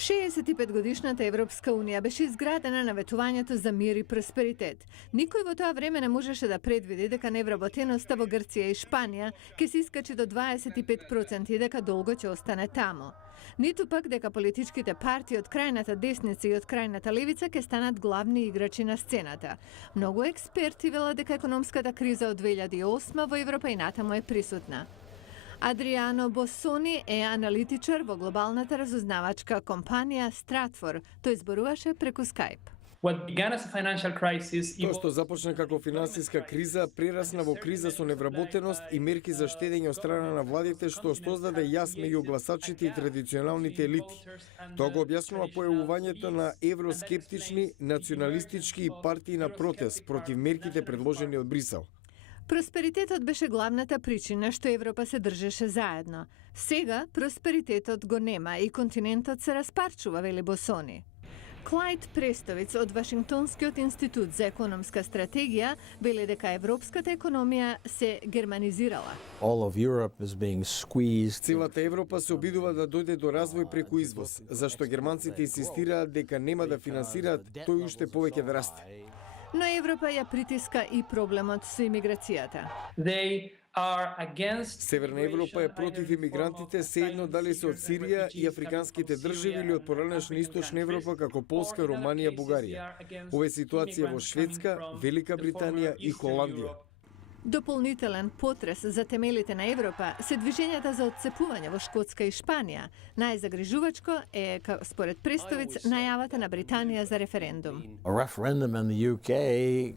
65-годишната Европска унија беше изградена на ветувањето за мир и просперитет. Никој во тоа време не можеше да предвиди дека невработеноста во Грција и Шпанија ќе се искачи до 25% и дека долго ќе остане таму. Ниту пак дека политичките партии од крајната десница и од крајната левица ќе станат главни играчи на сцената. Многу експерти велат дека економската криза од 2008 во Европа и натаму е присутна. Адриано Босони е аналитичар во глобалната разузнавачка компанија Стратфор. Тој зборуваше преку Skype. Тоа што започна како финансиска криза, прерасна во криза со невработеност и мерки за штедење од страна на владите, што создаде јас меѓу гласачите и традиционалните елити. Тоа го објаснува појавувањето на евроскептични, националистички и партии на протест против мерките предложени од Брисел. Просперитетот беше главната причина што Европа се држеше заедно. Сега просперитетот го нема и континентот се распарчува, вели Босони. Клајд Престовиц од Вашингтонскиот институт за економска стратегија вели дека европската економија се германизирала. Целата Европа се обидува да дојде до развој преку извоз, зашто германците инсистираат дека нема да финансираат тој уште повеќе да расте. Но Европа ја притиска и проблемот со имиграцијата. Северна Европа е против имигрантите, седно дали се од Сирија и африканските држави или од поранешна Источна Европа како Полска, Романија, Бугарија. Ова е ситуација во Шведска, Велика Британија и Холандија. Дополнителен потрес за темелите на Европа се движењата за отцепување во Шкотска и Шпанија. Најзагрижувачко е, според Престовиц, најавата на Британија за референдум.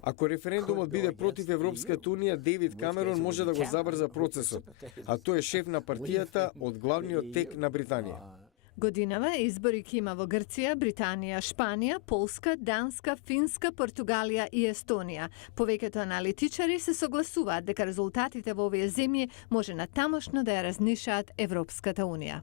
Ако референдумот биде против Европската унија, Дейвид Камерон може да го забрза процесот, а тој е шеф на партијата од главниот тек на Британија. Годинава избори ќе има во Грција, Британија, Шпанија, Полска, Данска, Финска, Португалија и Естонија. Повеќето аналитичари се согласуваат дека резултатите во овие земји може натамошно да ја разнишаат Европската унија.